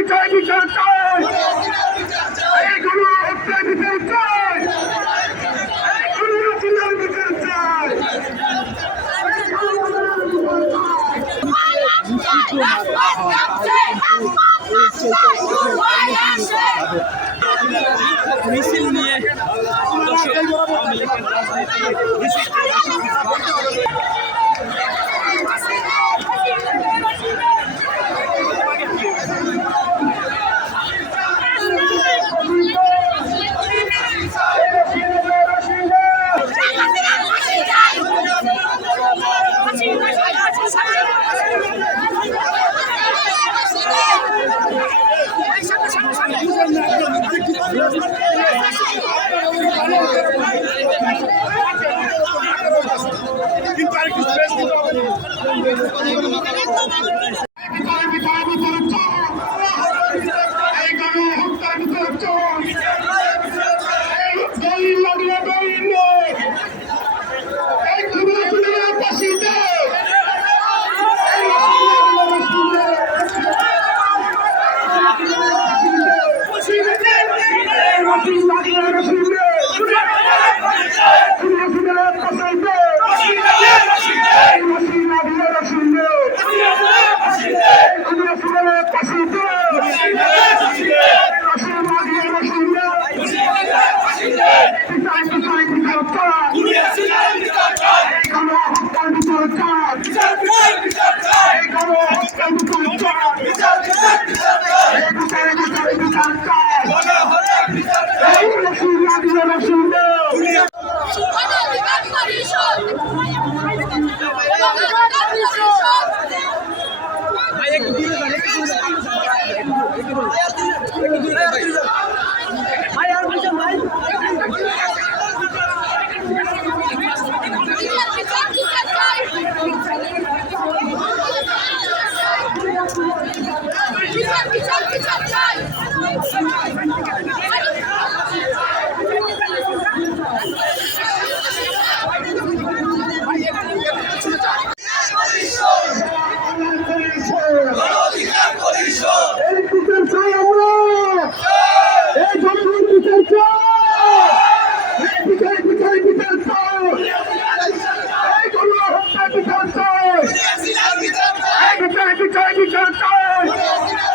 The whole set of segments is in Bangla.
বিচার বিচার চাই এইগুলো হত্যার বিচার চাই এইগুলো রচনার বিচার চাই মিছিল নিয়ে বিচার চাই বিচার চাই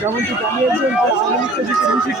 যেমনটি জানিয়েছেন যে আওয়ামী লীগকে যদি নিষিদ্ধ